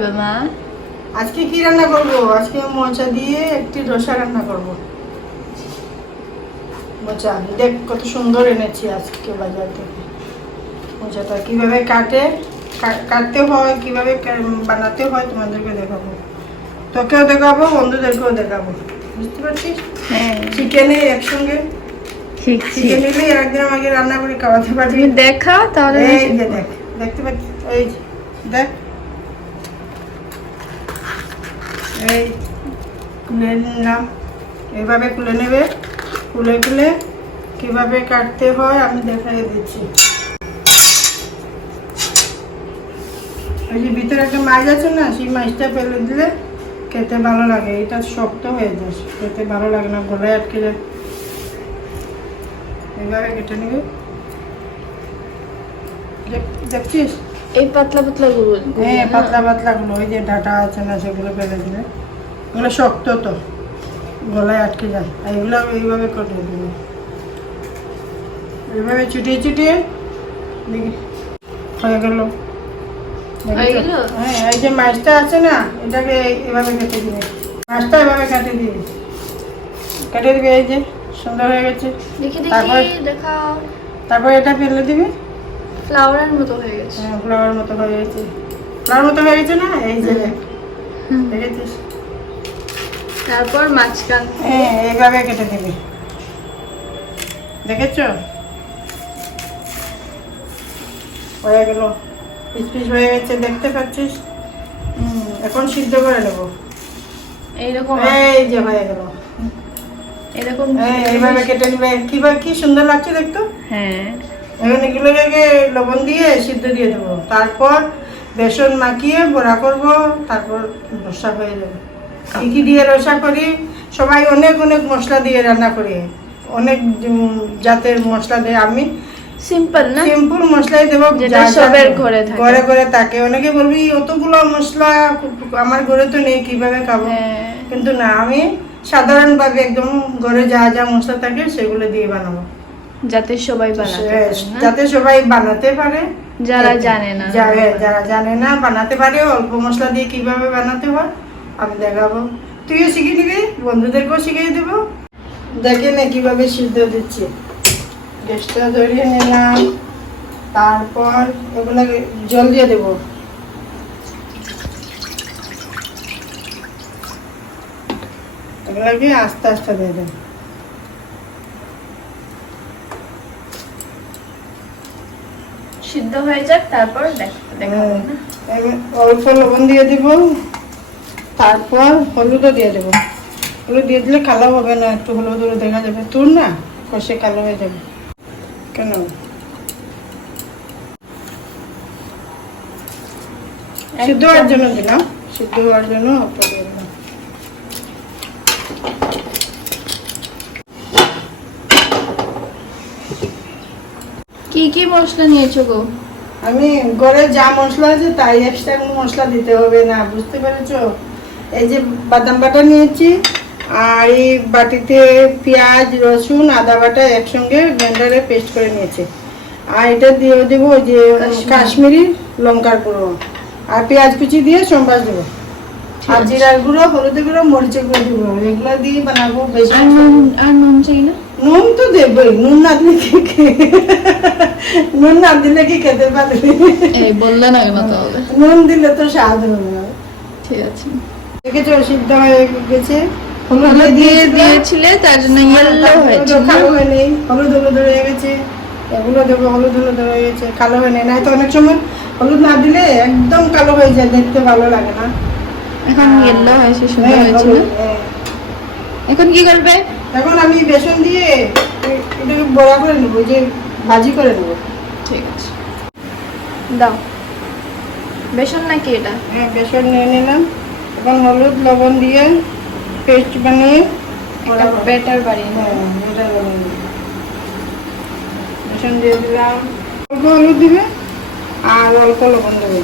করবে মা? আজকে কি রান্না করব? আজকে মোচা দিয়ে একটি রসা রান্না করব। মোচা দেখ কত সুন্দর এনেছি আজকে বাজার থেকে। মোচাটা কিভাবে কাটতে হয়, কিভাবে বানাতে হয় তোমাদেরকে দেখাবো, তোকেও দেখাবো, বন্ধুদেরকেও দেখাবো। বুঝতে পারছিস? হ্যাঁ চিকেনে একসঙ্গে শিখছি। চিকেন নিলে একদিন আমাকে রান্না করে খাওয়াতে পারবি। তুমি দেখাও তাহলে। এই যে দেখ, দেখতে পাচ্ছিস? এই যে দেখ, এই খুলে নিলাম। এইভাবে খুলে নেবে, খুলে খুলে কিভাবে কাটতে হয় আমি দেখাই দিচ্ছি। ওই যে ভিতরে একটা মাছ আছে না, সেই মাছটা ফেলে দিলে খেতে ভালো লাগে। এটা শক্ত হয়ে যায়, খেতে ভালো লাগে না, গলায় আটকে যায়। এইভাবে কেটে নেবে। দেখছিস? এই পাতলা পাতলা গুলো। হ্যাঁ, পাতলা পাতলা গুলো, ওই যে ডাটা আছে না, সেগুলো ফেলে দিলে। এগুলো শক্ত তো, গলায় আটকে যায়। আর এগুলো এইভাবে কেটে দেবে, এইভাবে ছুটিয়ে ছুটিয়ে দেখি হয়ে গেল। হ্যাঁ, এই যে মাছটা আছে না, এটাকে এভাবে কেটে দিবে। মাছটা এভাবে কেটে দিবে, কেটে দিবে। এই যে সুন্দর হয়ে গেছে। দেখি তারপর দেখি দেখাও। তারপর এটা ফেলে দিবে। ফ্লাওয়ারের মতো হয়ে গেছে। হ্যাঁ, ফ্লাওয়ার মতো হয়ে গেছে। ফ্লাওয়ার মতো হয়ে গেছে না? এই যে দেখেছিস? তারপর মাঝখান হ্যাঁ, এইভাবে কেটে দিবি। দেখেছো? হয়ে গেল, পিস পিস হয়ে গেছে, দেখতে পাচ্ছিস? এখন সিদ্ধ করে নেবো। এইরকম এই যে হয়ে গেল। এরকম এইভাবে কেটে নিবে। কি সুন্দর লাগছে দেখতো। হ্যাঁ এখন এগুলোকে লবণ দিয়ে সিদ্ধ দিয়ে দেবো। তারপর বেসন মাখিয়ে বড়া করব, তারপর রসা হয়ে যাবে। কি দিয়ে রসা করি? সবাই অনেক অনেক মশলা দিয়ে রান্না করি, অনেক জাতের মশলা দিয়ে। আমি সিম্পল না, সিম্পল মশলাই দেবো, যেটা সবার ঘরে থাকে। ঘরে ঘরে থাকে। অনেকে বলবি অতগুলো মশলা আমার ঘরে তো নেই, কিভাবে খাবো? হ্যাঁ। কিন্তু না, আমি সাধারণভাবে একদম ঘরে যা যা মশলা থাকে সেগুলো দিয়ে বানাবো, যাতে সবাই বানাতে পারে না? যাতে সবাই বানাতে পারে। যারা জানে না, যারা জানে না বানাতে পারে, অল্প মশলা দিয়ে কিভাবে বানাতে হয় আমি দেখাবো। তুইও শিখে নিবি, বন্ধুদেরকেও শিখিয়ে দেবো। দেখে নে কিভাবে সিদ্ধ দিচ্ছি। গ্যাসটা ধরিয়ে নিলাম, তারপর এগুলো জল দিয়ে দেবো। এগুলোকে আস্তে আস্তে দিয়ে দেবো। সিদ্ধ হয়ে যাক, তারপর দেখাবো না? অল্প লবণ দিয়ে দিব, তারপর হলুদও দিয়ে দেবো। হলুদ দিয়ে দিলে কালো হবে না, একটু হলুদ হলুদ দেখা যাবে। তোর না কষে কালো হয়ে যাবে কেন? সিদ্ধ হওয়ার জন্য দিলাম, সিদ্ধ হওয়ার জন্য অল্প দিয়ে দিলাম। কি কি মশলা নিয়েছো গো? আমি ঘরে যা মশলা আছে তাই, এক্সট্রা কোনো মশলা দিতে হবে না, বুঝতে পেরেছো? এই যে বাদাম বাটা নিয়েছি, আর এই বাটিতে পেঁয়াজ রসুন আদা বাটা একসঙ্গে ব্লেন্ডারে পেস্ট করে নিয়েছি। আর এটা দিয়ে দেবো ওই যে কাশ্মীরি লঙ্কার গুঁড়ো, আর পেঁয়াজ কুচি দিয়ে সম্বাস দেবো, আর জিরার গুঁড়ো, হলুদের গুঁড়ো, মরিচের গুঁড়ো দেবো। এগুলো দিয়ে বানাবো। বেশি আর নুন চাই না? নুন তো দেবই, নুন না দিলে নুন না দিলে কি খেতে পারবি? এই বললে না কেন তাহলে? নুন দিলে তো স্বাদ হবে না। ঠিক আছে, দেখেছো সিদ্ধ হয়ে গেছে। হলুদ দিয়ে দিয়েছিলে তার জন্য ইয়েলো হয়েছে। কালো হয়ে নেই, হলুদ হলুদ হয়ে গেছে। এগুলো দেবো, হলুদ হলুদ হয়ে গেছে, কালো হয়ে নেই। না তো অনেক সময় হলুদ না দিলে একদম কালো হয়ে যায়, দেখতে ভালো লাগে না। এখন ইয়েলো হয়েছে, সুন্দর হয়েছে না? এখন কি করবে? এখন আমি বেসন দিয়ে এটাকে বড়া করে নেবো, যে ভাজি করে নেবো। ঠিক আছে, দাও। বেসন নাকি এটা? হ্যাঁ, বেসন নিয়ে নিলাম। এখন হলুদ লবণ দিয়ে পেস্ট বানিয়ে একটা ব্যাটার বানিয়ে নেব। বেসন দিয়ে দিলাম, অল্প হলুদ দিবে আর অল্প লবণ দেবে।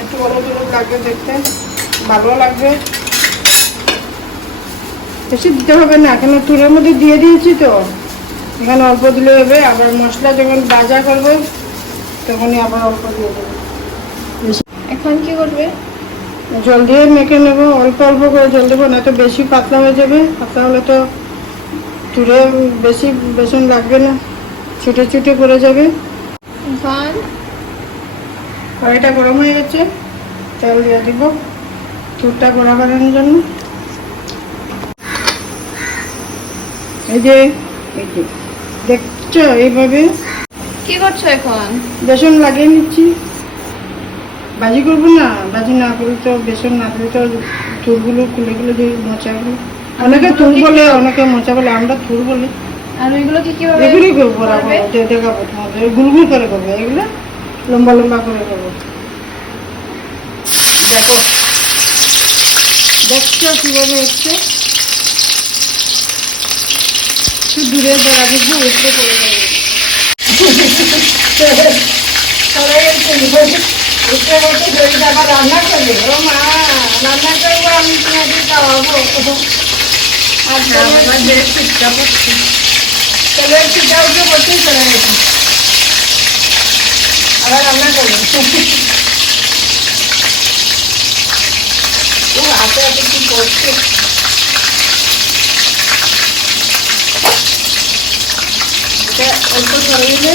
একটু হলুদ হলুদ লাগবে, দেখতে ভালো লাগবে। বেশি দিতে হবে না, কেন তুলের মধ্যে দিয়ে দিয়েছি তো, এখানে অল্প দিলে হবে। আবার মশলা যখন ভাজা করবো তখনই আবার অল্প দিয়ে দেবো। এখন কি করবে? জল দিয়ে মেখে নেবো, অল্প অল্প করে জল দেবো, না তো বেশি পাতলা হয়ে যাবে। পাতলা হলে তো চুড়ে বেশি বেসন লাগবে না, ছুটে ছুটে পড়ে যাবে। এখন কড়াইটা গরম হয়ে গেছে, তেল দিয়ে দিব চুরটা গোড়া বানানোর জন্য। এই যে দেখছো এইভাবে কি করছো এখন? বেসন লাগিয়ে নিচ্ছি। ভাজি করবো না, ভাজি না করলে তো বেসন না দিলে তো চুলগুলো খুলেগুলো যে মোচাগুলো, অনেকে চুল বলে অনেকে মোচা বলে, আমরা চুল বলি। আর ওইগুলো কি কিভাবে এগুলোই করবো, করবে? দেখাবো তোমাদের, গুলগুল করে করবো, এগুলো লম্বা লম্বা করে করবো। দেখো দেখছো কিভাবে হচ্ছে, একটু দূরে দাঁড়াবি, উঠতে পড়ে যাবে। রান্না করবে, ও মা রান্না করবো, আমি তোমাকে খাওয়াবো। আর তেলের ছিটটা পড়ছে, তেলের ছিটটা উঠে পড়তেই চলে গেছে, আবার রান্না করবো। ও হাতে হাতে কি করছে। এটা অল্প ধরে দিলে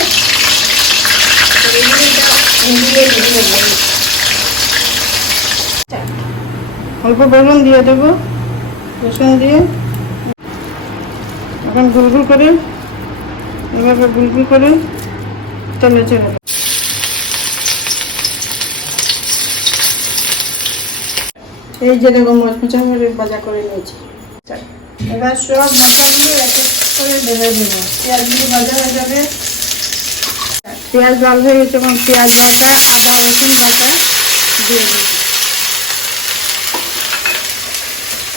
অল্প বেসন দিয়ে দেবো, বেসন দিয়ে এখন গুলগুল করে এভাবে গুলগুল করে তেলে ছেড়ে দেবো। এই যে দেখো মচমচা করে ভাজা করে নিয়েছি। এবার সব বাটাগুলো এক এক করে ঢেলে দেবো, পেঁয়াজগুলো ভাজা হয়ে যাবে। পেঁয়াজ লাল হয়ে গেছে, এবং পেঁয়াজ বাটা, আদা রসুন বাটা দিয়ে দিই,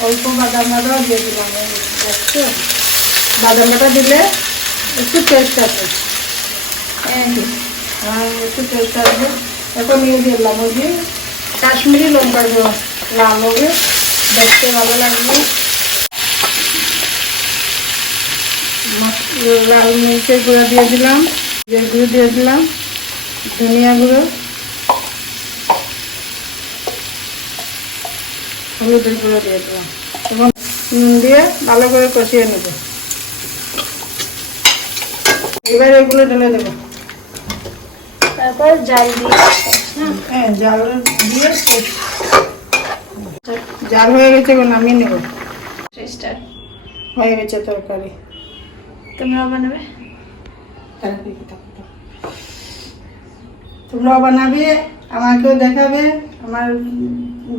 অল্প বাদাম বাটাও দিয়ে দিলাম। দেখছো বাদাম বাটা দিলে একটু টেস্ট আছে, হ্যাঁ একটু টেস্ট আসবে। এখন নিয়ে দিলাম ওই যে কাশ্মীরি লঙ্কা গুঁড়ো, লাল হবে, দেখতে ভালো লাগবে। লাল মরিচের গুঁড়ো দিয়ে দিলাম, জিরের গুঁড়ো দিয়ে দিলাম, ধনিয়া গুঁড়ো, হলুদের গুঁড়ো দিয়ে দিলাম, এবং নুন দিয়ে ভালো করে কষিয়ে নেব। এবার এগুলো ঢেলে দেবো, তারপর জাল দিয়ে, হ্যাঁ জাল দিয়ে, জাল হয়ে গেছে, এখন নামিয়ে নেব। স্টার্ট। হয়ে গেছে তরকারি। তোমরাও বানাবে? তোমরাও বানাবে, আমাকেও দেখাবে, আমার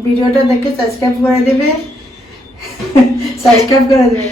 ভিডিওটা দেখে সাবস্ক্রাইব করে দেবে, সাবস্ক্রাইব করে দেবে।